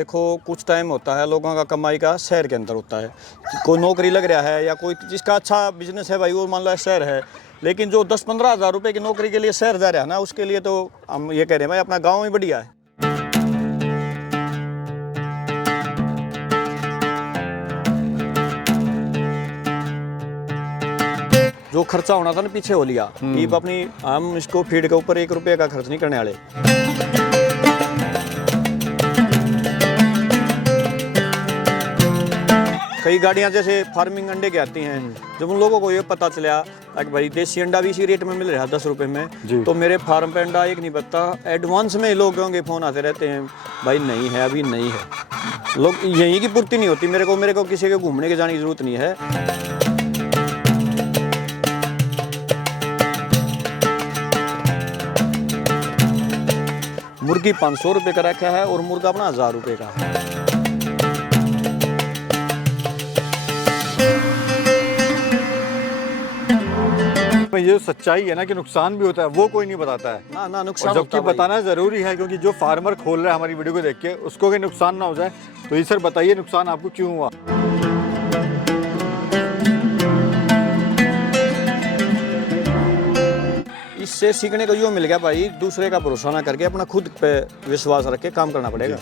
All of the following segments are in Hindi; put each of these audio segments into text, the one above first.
देखो कुछ टाइम होता है लोगों का कमाई का शहर के अंदर होता है, कोई नौकरी लग रहा है या कोई जिसका अच्छा बिजनेस है भाई, वो मान लो शहर है। लेकिन जो 10-15 हज़ार रुपये की नौकरी के लिए शहर जा रहा है ना, उसके लिए तो हम ये कह रहे हैं भाई अपना गाँव ही बढ़िया है। जो खर्चा होना था ना पीछे हो लिया, कि अपनी हम इसको फीड के ऊपर 1 रुपये का खर्च नहीं करने वाले। कई गाड़ियां जैसे फार्मिंग अंडे की आती हैं, जब उन लोगों को ये पता चला कि भाई देसी अंडा भी इसी रेट में मिल रहा है 10 रुपये में, तो मेरे फार्म पे अंडा एक नहीं बचता। एडवांस में लोगों के फ़ोन आते रहते हैं, भाई नहीं है, अभी नहीं है। लोग यहीं की पूर्ति नहीं होती। मेरे को किसी के घूमने के जाने की ज़रूरत नहीं है। मुर्गी 500 रुपये का रखा है और मुर्गा अपना 1000 रुपये का है। ये सच्चाई है ना कि नुकसान भी होता है, वो कोई नहीं बताता है ना नुकसान, जबकि बताना जरूरी है, क्योंकि जो फार्मर खोल रहा है हमारी वीडियो को देख के, उसको अगर नुकसान ना हो जाए। तो ये सर बताइए नुकसान आपको क्यों हुआ? इससे सीखने को यो मिल गया भाई, दूसरे का भरोसा ना करके अपना खुद पे विश्वास रख के काम करना पड़ेगा।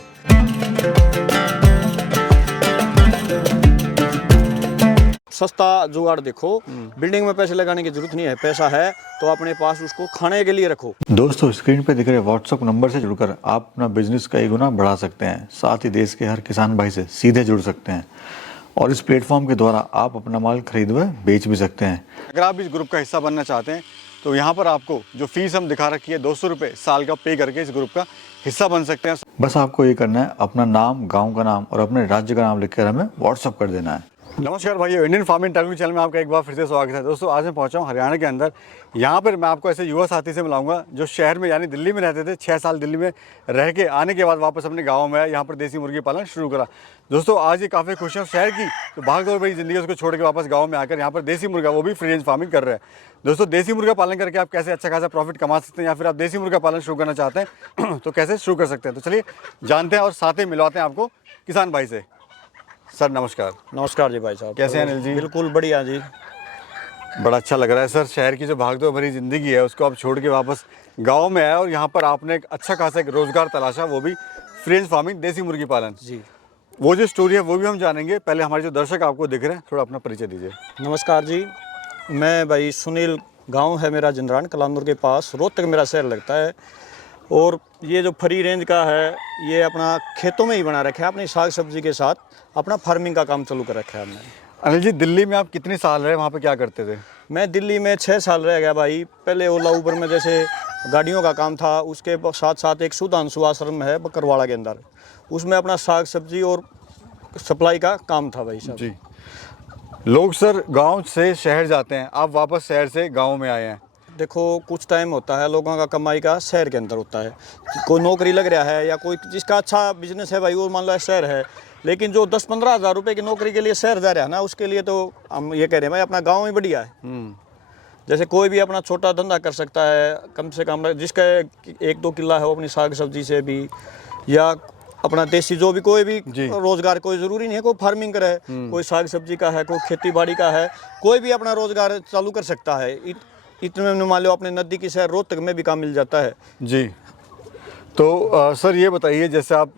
सस्ता जुगाड़ देखो, बिल्डिंग में पैसे लगाने की जरूरत नहीं है। पैसा है तो अपने पास उसको खाने के लिए रखो। दोस्तों, स्क्रीन पे दिख रहे व्हाट्सएप नंबर से जुड़कर आप अपना बिजनेस कई गुना बढ़ा सकते हैं, साथ ही देश के हर किसान भाई से सीधे जुड़ सकते हैं और इस प्लेटफॉर्म के द्वारा आप अपना माल खरीद व बेच भी सकते हैं। अगर आप इस ग्रुप का हिस्सा बनना चाहते हैं तो यहाँ पर आपको जो फीस हम दिखा रखी है 200 रुपये साल का पे करके इस ग्रुप का हिस्सा बन सकते हैं। बस आपको ये करना है, अपना नाम, गाँव का नाम और अपने राज्य का नाम लिखकर हमें व्हाट्सअप कर देना है। नमस्कार भाइयों, इंडियन फार्मिंग टेक्नोलॉजी चैनल में आपका एक बार फिर से स्वागत है। दोस्तों, आज मैं पहुंचा हूं हरियाणा के अंदर। यहां पर मैं आपको ऐसे युवा साथी से मिलाऊंगा जो शहर में यानी दिल्ली में रहते थे, 6 साल दिल्ली में रह के आने के बाद वापस अपने गांव में आए, यहां पर देसी मुर्गी पालन शुरू करा। दोस्तों, आज ये काफ़ी खुश हैं। शहर की तो भागदौड़ भरी जिंदगी उसको छोड़ के वापस गाँव में आकर यहाँ पर देसी मुर्गा, वो भी फ्री रेंज फार्मिंग कर रहे हैं। दोस्तों, देसी मुर्गा पालन करके आप कैसे अच्छा खासा प्रॉफिट कमा सकते हैं, या फिर आप देसी मुर्गा पालन शुरू करना चाहते हैं तो कैसे शुरू कर सकते हैं। तो चलिए जानते हैं और साथ ही मिलवाते हैं आपको किसान भाई से। सर नमस्कार। नमस्कार जी भाई साहब, कैसे हैं अनिल जी? बिल्कुल बढ़िया जी। बड़ा अच्छा लग रहा है सर, शहर की जो भागदौड़ भरी ज़िंदगी है उसको आप छोड़ के वापस गांव में आए और यहाँ पर आपने एक अच्छा खासा एक रोज़गार तलाशा, वो भी फ्री रेंज फार्मिंग, देसी मुर्गी पालन जी। वो जो स्टोरी है वो भी हम जानेंगे। पहले हमारे जो दर्शक आपको दिख रहे हैं, थोड़ा अपना परिचय दीजिए। नमस्कार जी, मैं भाई सुनील, गाँव है मेरा जिंद्रान, कलानपुर के पास, रोहतक मेरा शहर लगता है। और ये जो फ्री रेंज का है, ये अपना खेतों में ही बना रखा है, अपनी साग सब्जी के साथ अपना फार्मिंग का काम चालू कर रखा है हमने। अनिल जी, दिल्ली में आप कितने साल रहे, वहाँ पे क्या करते थे? मैं दिल्ली में 6 साल रह गया भाई। पहले ओला उबर में जैसे गाड़ियों का काम था, उसके साथ साथ एक सुधांशु आश्रम है बकरवाड़ा के अंदर, उसमें अपना साग सब्जी और सप्लाई का काम था भाई साहब जी। लोग सर गाँव से शहर जाते हैं, आप वापस शहर से गाँव में आए हैं। देखो कुछ टाइम होता है लोगों का कमाई का शहर के अंदर होता है, कोई नौकरी लग रहा है या कोई जिसका अच्छा बिजनेस है भाई, वो मान लो शहर है। लेकिन जो 10-15 हज़ार रुपये की नौकरी के लिए शहर जा रहा है ना, उसके लिए तो हम ये कह रहे हैं भाई अपना गांव ही बढ़िया है। जैसे कोई भी अपना छोटा धंधा कर सकता है, कम से कम जिसका 1-2 किला है वो अपनी साग सब्जी से भी, या अपना देसी जो भी कोई भी रोजगार, कोई ज़रूरी नहीं है कोई फार्मिंग करे, कोई साग सब्जी का है, कोई खेती बाड़ी का है, कोई भी अपना रोजगार चालू कर सकता है। इतने में मान लो अपने नज़दीकी शहर रोहतक में भी काम मिल जाता है जी। तो सर ये बताइए, जैसे आप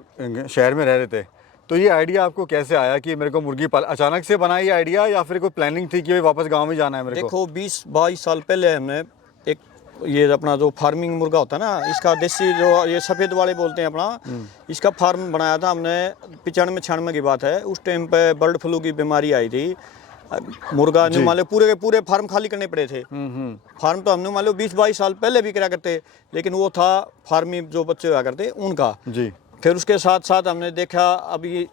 शहर में रह रहे थे, तो ये आइडिया आपको कैसे आया कि मेरे को मुर्गी पाल, अचानक से बना ये आइडिया या फिर कोई प्लानिंग थी कि वापस गांव में जाना है मेरे को? देखो 20-22 साल पहले हमने एक ये अपना जो फार्मिंग मुर्गा होता है ना, इसका देसी जो ये सफ़ेद वाले बोलते हैं अपना, इसका फार्म बनाया था हमने। 95-96 की बात है। उस टाइम पे बर्ड फ्लू की बीमारी आई थी, मुर्गा ने मान लो पूरे के पूरे फार्म खाली करने पड़े थे। फार्म तो हमने मान लो 20-22 साल पहले भी करा करते, लेकिन वो था फार्मी जो बच्चे हुआ करते उनका जी। फिर उसके साथ साथ हमने देखा, अभी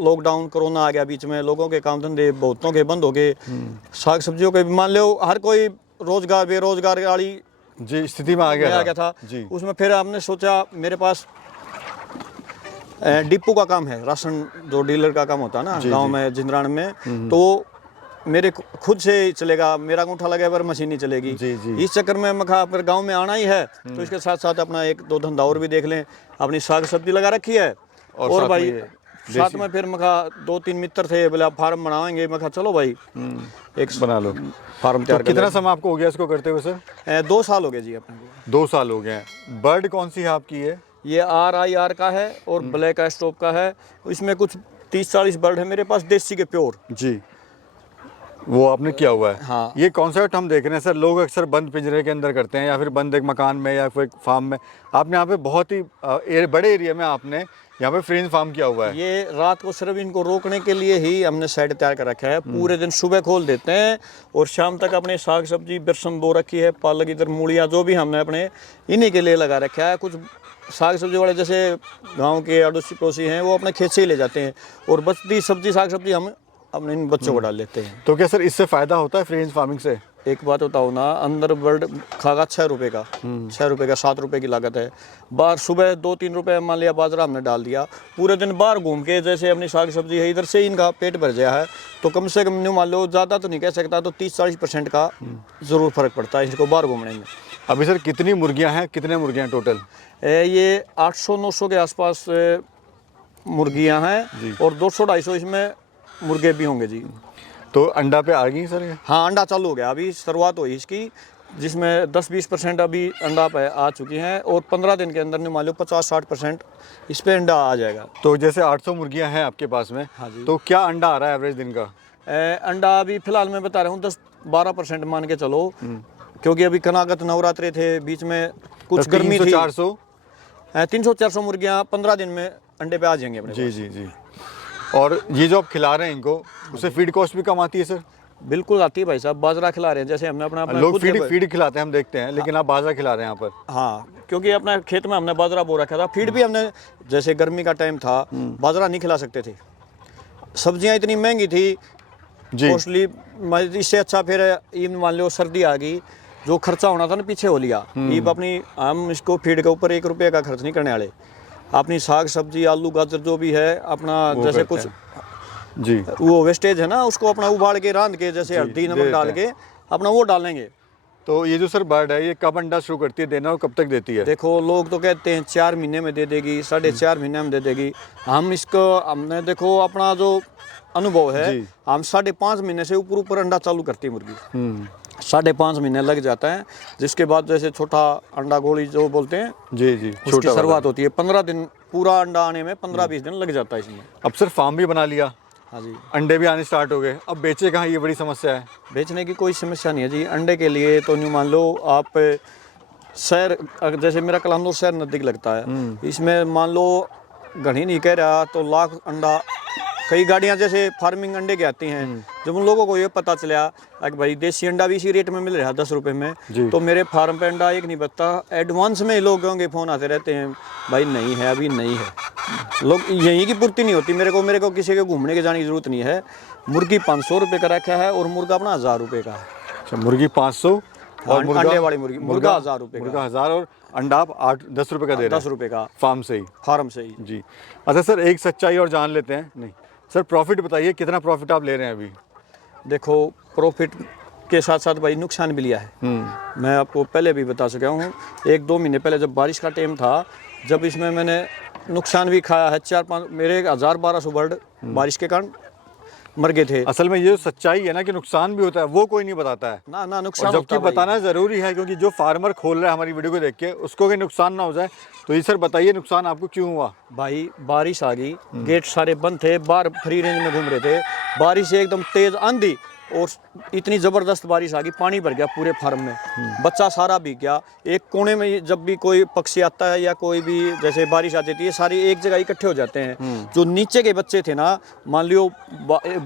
लॉकडाउन कोरोना आ गया बीच में, लोगों के काम धंधे बहुतों के बंद हो गए, साग सब्जियों के मान लो हर कोई रोजगार बेरोजगार वाली जी स्थिति में आ गया था जी। उसमें फिर हमने सोचा, मेरे पास डिपो का काम है, राशन जो डीलर का काम होता है ना गांव में जिंद्रान में, तो मेरे खुद से चलेगा, मेरा अंगूठा लगे पर मशीन नहीं चलेगी जी। इस चक्कर में मैं कहा फिर गांव में आना ही है, तो इसके साथ साथ अपना 1-2 धंधा और भी देख लें। अपनी साग सब्जी लगा रखी है और भाई साथ में फिर मैं कहा 2-3 मित्र थे, बोले आप फार्म बनाएंगे, मैं कहा चलो भाई एक बना लो। फार्म तैयार कर कितना समय आपको हो गया इसको करते हुए सर? 2 साल हो गए जी अपने को। 2 साल हो गए हैं। बर्ड कौन सी है आपकी ये RIR का है और ब्लैक एस्ट्रोप का है। इसमें कुछ 30-40 बर्ड है मेरे पास देसी के प्योर जी, वो आपने किया हुआ है। हाँ। ये कॉन्सेप्ट हम देख रहे हैं सर, लोग अक्सर बंद पिंजरे के अंदर करते हैं या फिर बंद एक मकान में या फिर फार्म में। आपने यहाँ पे बहुत ही बड़े एरिया में आपने यहाँ पे फ्री रेंज फार्म किया हुआ है। ये रात को सिर्फ इनको रोकने के लिए ही हमने साइड तैयार कर रखा है। पूरे दिन सुबह खोल देते हैं और शाम तक अपने साग सब्जी बिरसम बो रखी है, पालक इधर मूलियाँ जो भी हमने अपने इन्हीं के लिए लगा रखा है। कुछ साग सब्जी वाले जैसे गांव के अड़ोसी पड़ोसी हैं वो अपने खेत से ही ले जाते हैं और बचती सब्जी साग सब्जी हम अपने इन बच्चों को डाल लेते हैं। तो क्या सर इससे फ़ायदा होता है फ्री रेंज फार्मिंग से? एक बात बताओ ना, अंदर बर्ड खागा 6 रुपये का, 6 रुपये का 7 रुपये की लागत है। बाहर सुबह 2-3 रुपये मान लिया बाजरा हमने डाल दिया, पूरे दिन बाहर घूम के जैसे अपनी साग सब्जी है इधर से इनका पेट भर गया है, तो कम से कम मान लो ज़्यादा तो नहीं कह सकता, तो 30-40% का ज़रूर फ़र्क पड़ता है इसको बाहर घूमने में। अभी सर कितनी मुर्गियाँ हैं, कितने मुर्गियाँ टोटल? ये 800-900 के आसपास मुर्गियाँ हैं और 200-250 इसमें मुर्गे भी होंगे जी। तो अंडा पे आ गई सर ये? हाँ, अंडा चालू हो गया, अभी शुरुआत हुई इसकी, जिसमें 10-20% अभी अंडा पे आ चुकी हैं और 15 दिन के अंदर नहीं मान लो 50-60% इस पे अंडा आ जाएगा। तो जैसे 800 मुर्गियाँ हैं आपके पास में, हाँ जी। तो क्या अंडा आ रहा है एवरेज दिन का? अंडा अभी फिलहाल मैं बता रहा हूँ 10-12% मान के चलो, क्योंकि अभी कनागत नवरात्रे थे, बीच में कुछ गर्मी थी। 300-400 मुर्गियाँ 15 दिन में अंडे पे आ जाएंगे अपने जी जी जी। और ये जो आप खिला रहे हैं इनको, उससे फीड कॉस्ट भी कम आती है सर? बिल्कुल आती है भाई साहब, बाजरा खिला रहे हैं जैसे हमने अपना लोग फीड खिलाते हैं हम देखते हैं, लेकिन आप बाजरा खिला रहे हैं यहाँ पर। हाँ, क्योंकि अपने खेत में हमने बाजरा बो रखा था, फीड भी हमने जैसे गर्मी का टाइम था बाजरा नहीं खिला सकते थे, सब्जियाँ इतनी महंगी थी कॉस्टली, इससे अच्छा फिर ये मान लो सर्दी आ गई, जो खर्चा होना था ना पीछे हो लिया। ये अपनी हम इसको फीड के ऊपर 1 रुपये का खर्च नहीं करने वाले, अपनी साग सब्जी आलू गाजर जो भी है अपना जैसे कुछ जी वो वेस्टेज है ना उसको अपना उबाल के रांध के जैसे हल्दी नमक डाल के अपना वो डालेंगे। तो ये जो सर बर्ड है ये कब अंडा शुरू करती है देना और कब तक देती है? देखो लोग तो कहते हैं 4 महीने में दे देगी, 4.5 महीने में दे देगी। हम इसको हमने देखो अपना जो अनुभव है, हम 5.5 महीने से ऊपर अंडा चालू करती है मुर्गी। 5.5 महीने लग जाता है, जिसके बाद जैसे छोटा अंडा गोली जो बोलते हैं जी जी उसकी शुरुआत होती है। 15 दिन पूरा अंडा आने में 15-20 दिन लग जाता है इसमें। अब सर फार्म भी बना लिया, हाँ जी, अंडे भी आने स्टार्ट हो गए, अब बेचे कहाँ ये बड़ी समस्या है? बेचने की कोई समस्या नहीं है जी। अंडे के लिए तो न्यू मान लो आप शहर, जैसे मेरा कलानौर शहर नज़दीक लगता है, इसमें मान लो घनी नहीं कह रहा तो लाख अंडा, कई गाड़ियां जैसे फार्मिंग अंडे की आती हैं, जब उन लोगों को ये पता चला कि भाई देसी अंडा भी इसी रेट में मिल रहा है 10 रुपये में, तो मेरे फार्म पे अंडा एक नहीं बचता। एडवांस में लोगों के फ़ोन आते रहते हैं, भाई नहीं है अभी नहीं है। लोग यहीं की पूर्ति नहीं होती, मेरे को किसी के घूमने के जाने की जरूरत नहीं है। मुर्गी 500 रुपये का रखा है और मुर्गा अपना 1000 रुपये का है। अच्छा, मुर्गी 500 और अंडे वाली मुर्गी मुर्गा 1000 रुपये का, मुर्गा 1000 और अंडा आप 8-10 रुपये का दे रहे हैं? 10 रुपये का फार्म से ही? फार्म से ही जी। अच्छा सर एक सच्चाई और जान लेते हैं, नहीं सर प्रॉफिट बताइए, कितना प्रॉफिट आप ले रहे हैं अभी? देखो प्रॉफिट के साथ साथ भाई नुकसान भी लिया है। मैं आपको पहले भी बता चुका हूँ, 1-2 महीने पहले जब बारिश का टाइम था, जब इसमें मैंने नुकसान भी खाया है। 4-5 मेरे 1000-1200 बर्ड बारिश के कारण मर गए थे। असल में ये जो सच्चाई है ना कि नुकसान भी होता है, वो कोई नहीं बताता है ना नुकसान, जबकि बताना जरूरी है, क्योंकि जो फार्मर खोल रहा है हमारी वीडियो को देख के उसको कोई नुकसान ना हो जाए। तो ये सर बताइए नुकसान आपको क्यों हुआ? भाई बारिश आ गई, गेट सारे बंद थे, बाहर फ्री रेंज में घूम रहे थे, बारिश एकदम तेज आंधी और इतनी ज़बरदस्त बारिश आ गई, पानी भर गया पूरे फार्म में, बच्चा सारा भीग गया। एक कोने में जब भी कोई पक्षी आता है या कोई भी जैसे बारिश आ जाती है, सारी एक जगह इकट्ठे हो जाते हैं। जो नीचे के बच्चे थे ना, मान लियो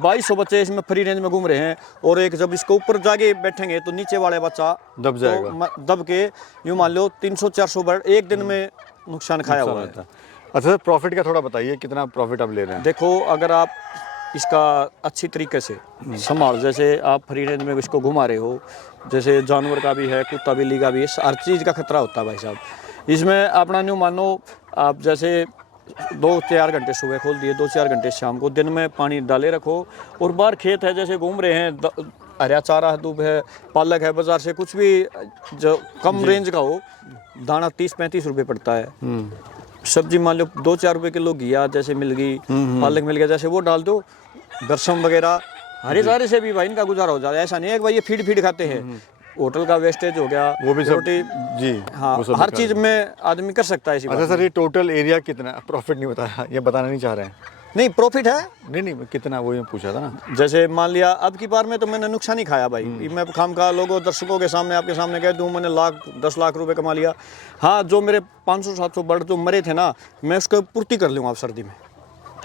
2200 बच्चे इसमें फ्री रेंज में घूम रहे हैं, और एक जब इसको ऊपर जाके बैठेंगे तो नीचे वाले बच्चा दब जाएगा, तो दब के यूँ मान लो 300-400 बर्ड एक दिन में नुकसान खाया हुआ है। अच्छा सर प्रॉफिट का थोड़ा बताइए, कितना प्रॉफिट आप ले रहे हैं? देखो अगर आप इसका अच्छी तरीके से संभाल, जैसे आप फ्री रेंज में इसको घुमा रहे हो, जैसे जानवर का भी है, कुत्ता बिल्ली का भी है, हर चीज़ का खतरा होता है भाई साहब। इसमें अपना न्यू मानो आप जैसे 2-4 घंटे सुबह खोल दिए, 2-4 घंटे शाम को, दिन में पानी डाले रखो, और बाहर खेत है जैसे घूम रहे हैं, हरा चारा है, दूब है, पालक है, बाजार से कुछ भी जो कम रेंज का हो, दाना 30-35 रुपये पड़ता है। सब्जी मान लो 2-4 रुपए किलो घिया जैसे मिल गई, पालक मिल गया, जैसे वो डाल दो, दरसम वगैरह हरे चारे से भी भाई इनका गुजारा हो जाता है। ऐसा नहीं है कि भाई ये फीड खाते हैं, होटल का वेस्टेज हो गया, वो भी सब रोटी, जी, हाँ वो सब हर भी चीज में आदमी कर सकता है ऐसी अच्छा बात सर, ये टोटल एरिया कितना, प्रॉफिट नहीं बताया, ये बताना नहीं चाह रहे हैं? नहीं, प्रॉफिट है। नहीं, कितना वो ये पूछा था ना। जैसे मान लिया अब की बार में तो मैंने नुकसान ही खाया भाई, मैं खाम खा लोगों दर्शकों के सामने आपके सामने कह दूं, मैंने 10 लाख रुपए कमा लिया। हाँ, जो मेरे 500-700 बर्ड जो मरे थे ना, मैं उसको पूर्ति कर लूँगा अब सर्दी में।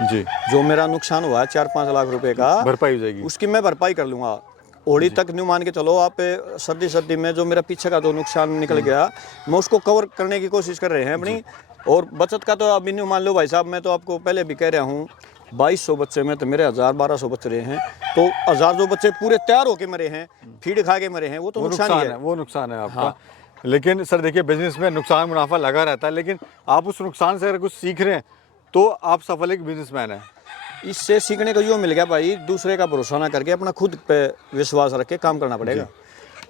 जी, जो मेरा नुकसान हुआ है 4-5 लाख रुपए का, भरपाई हो जाएगी, उसकी मैं भरपाई कर लूँगा। होली तक न्यू मान के चलो आप, सर्दी में जो मेरा पीछे का जो नुकसान निकल गया, मैं उसको कवर करने की कोशिश कर रहे हैं अपनी। और बचत का तो अभी न्यू मान लो भाई साहब, मैं तो आपको पहले भी कह रहा हूँ, 2200 बच्चे में तो मेरे 1000-1200 बच रहे हैं, तो 1000 जो बच्चे पूरे तैयार होके मरे हैं, फीड खा के मरे हैं, वो तो नुकसान ही है। वो नुकसान है आपका। लेकिन सर देखिए, बिजनेस में नुकसान मुनाफा लगा रहता है, लेकिन आप उस नुकसान से अगर कुछ सीख रहे हैं तो आप सफल एक बिजनेसमैन है। इससे सीखने को यो मिल गया भाई, दूसरे का भरोसा ना करके अपना खुद पे विश्वास रख के काम करना पड़ेगा।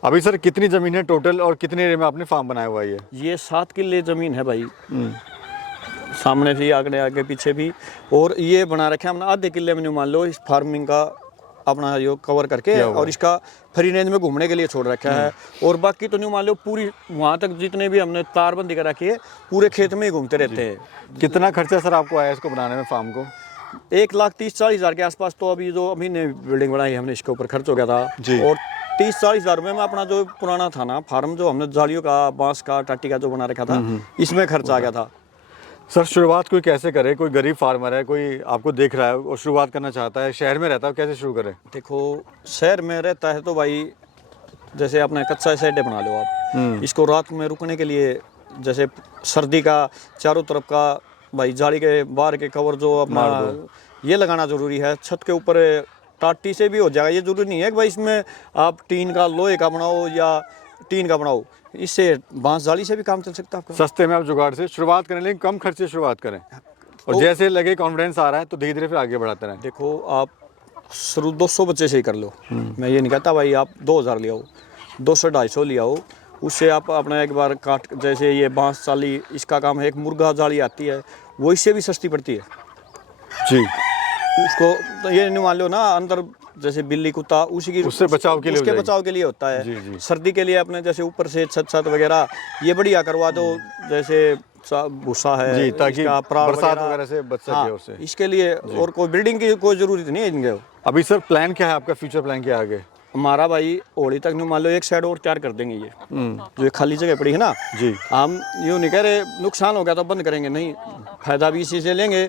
अभी सर कितनी जमीन है टोटल और कितने एरिया में आपने फार्म बनाया हुआ है? ये 7 किले जमीन है भाई, सामने भी, आगे पीछे भी, और ये बना रखे हमने आधे किले में, मान लो इस फार्मिंग का अपना यो कवर करके, और इसका फ्री रेंज में घूमने के लिए छोड़ रखा है। और बाकी तो न्यू मान लो पूरी वहाँ तक जितने भी हमने तारबंदी कर रखी है, पूरे खेत में ही घूमते रहते हैं। कितना खर्चा सर आपको आया इसको बनाने में, फार्म को? 1,30,40 हज़ार के आसपास तो अभी ने बिल्डिंग बनाई हमने, इसके ऊपर खर्च हो गया था। जी। और 30-40 हज़ार रुपये में अपना जो पुराना था ना फार्म, जो हमने जालियों का, बांस का, टाटी का जो बना रखा था, इसमें खर्च आ गया था। सर शुरुआत कोई कैसे करे? कोई गरीब फार्मर है, कोई आपको देख रहा है और शुरुआत करना चाहता है, शहर में रहता है, कैसे शुरू करे? देखो, शहर में रहता है तो भाई जैसे अपने कच्चा शेड बना लो आप, इसको रात में रुकने के लिए, जैसे सर्दी का चारों तरफ का भाई जाली के बाहर के कवर जो अपना ये लगाना जरूरी है। छत के ऊपर टाटी से भी हो जाएगा, ये जरूरी नहीं है कि भाई इसमें आप टीन का, लोहे का बनाओ या टीन का बनाओ, इससे बांस जाली से भी काम चल सकता है आपका। सस्ते में आप जुगाड़ से शुरुआत करें, लेकिन कम खर्च से शुरुआत करें, और जैसे लगे कॉन्फिडेंस आ रहा है तो धीरे धीरे फिर आगे बढ़ाते रहें। देखो, आप शुरू 200 बच्चे से ही कर लो, मैं ये नहीं कहता भाई आप 2000 ले आओ, 200-250 ले आओ, उससे आप अपना एक बार काट, जैसे ये बांस जाली इसका काम है, एक मुर्गा जाली आती है, वो इससे भी सस्ती पड़ती है जी। उसको तो ये नहीं मान लो ना, अंदर जैसे बिल्ली कुत्ता, उससे बचाव के लिए, उसके बचाव के लिए होता है। जी, जी। सर्दी के लिए अपने जैसे ऊपर से छत वगैरह ये बढ़िया करवा दो, जैसे भूसा है जी, ताकि बरसात वगैरह से बच सके। हाँ, उससे इसके लिए और कोई बिल्डिंग की कोई जरूरत नहीं है इनके। अभी सर प्लान क्या है आपका, फ्यूचर प्लान क्या है आगे? हमारा भाई होली तक नहीं मान लो एक साइड और तैयार कर देंगे, ये जो ये खाली जगह पड़ी है ना जी, हम यूँ नहीं कह रहे नुकसान हो गया तो बंद करेंगे, नहीं, फायदा भी इसी से लेंगे।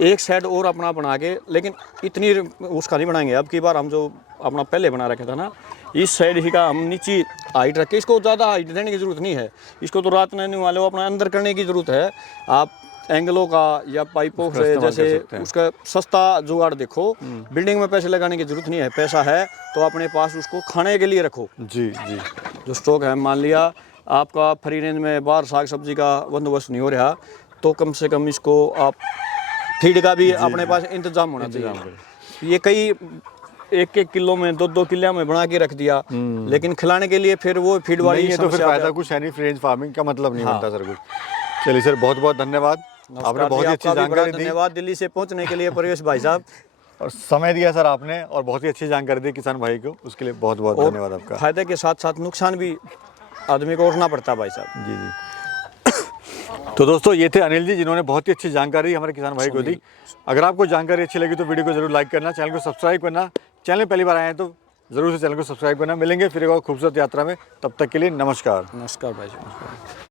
एक साइड और अपना बना के, लेकिन इतनी उसका नहीं बनाएंगे। अब की बार हम जो अपना पहले बना रखा था ना, इस साइड ही का हम नीचे हाइट रखे, इसको ज़्यादा हाइट देने की ज़रूरत नहीं है, इसको तो रात में नहीं वाले अपना अंदर करने की ज़रूरत है। आप एंगलों का या पाइपों से जैसे उसका सस्ता जुगाड़ देखो, बिल्डिंग में पैसे लगाने की जरूरत नहीं है, पैसा है तो अपने पास उसको खाने के लिए रखो। जी जी। जो स्टॉक है, मान लिया आपका फ्री रेंज में बाहर साग सब्जी का बंदोबस्त नहीं हो रहा, तो कम से कम इसको आप फीड का भी अपने पास इंतजाम होना चाहिए। ये कई 1-1 किलो में 2-2 किलो में बना के रख दिया, लेकिन खिलाने के लिए फिर वो फीड वाली नहीं, ये तो फिर फायदा कुछ है नहीं, फ्री रेंज फार्मिंग का मतलब नहीं बनता सर कुछ। चलिए सर, बहुत बहुत धन्यवाद, आपने बहुत ही अच्छी जानकारी दी। धन्यवाद दिल्ली से पहुंचने के लिए प्रवेश भाई साहब, और समय दिया सर आपने, और बहुत ही अच्छी जानकारी दी किसान भाई को, उसके लिए बहुत बहुत धन्यवाद आपका। फायदे के साथ साथ नुकसान भी आदमी को उठना पड़ता है भाई साहब। जी जी। तो दोस्तों, ये थे अनिल जी, जिन्होंने बहुत ही अच्छी जानकारी हमारे किसान भाई को दी। अगर आपको जानकारी अच्छी लगी तो वीडियो को जरूर लाइक करना, चैनल को सब्सक्राइब करना, चैनल पहली बार आए हैं तो जरूर से चैनल को सब्सक्राइब करना। मिलेंगे फिर एक और खूबसूरत यात्रा में, तब तक के लिए नमस्कार। नमस्कार भाई, नमस्कार।